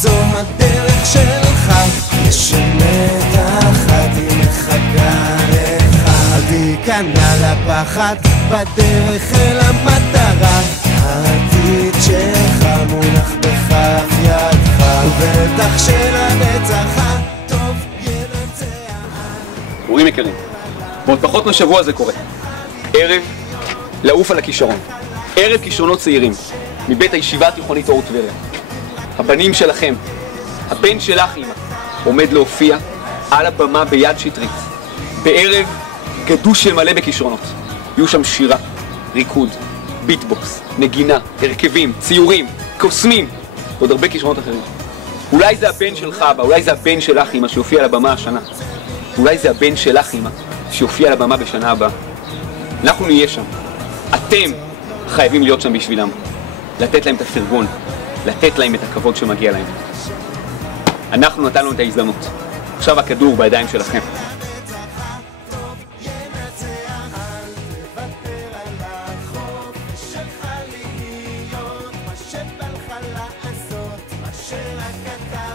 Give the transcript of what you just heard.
זו הדרך שלך, יש אמת אחת היא מחכה לך. אל תיכנע לפחד בדרך אל המטרה, העתיד שלך מונח בכף ידך, ובטח שלנצח הטוב ינצח. הורים יקרים, בעוד פחות משבוע זה קורה. ערב לעוף על הכישרון, ערב כישרונות צעירים מבית הישיבה התיכונית אור טבריה. הבנים שלכם, הבן שלך אמא, עומד להופיע על הבמה ביד שטרית בערב גדוש של מלא בכישרונות. יהיו שם שירה, ריקוד, ביטבוקס, נגינה, הרכבים, ציורים, קוסמים ועוד הרבה כישרונות אחרים. אולי זה הבן שלך אבא, אולי זה הבן שלך אמא שיופיע על הבמה השנה, אולי זה הבן שלך אמא שיופיע על הבמה בשנה הבאה. אנחנו נהיה שם, אתם חייבים להיות שם בשבילם, לתת להם את הפרגון, לתת להם את הכבוד שמגיע להם. אנחנו נתנו את ההזדמנות, עכשיו הכדור בידיים שלכם. שלך להיות מה שבא לך לעשות, מה שרק אתה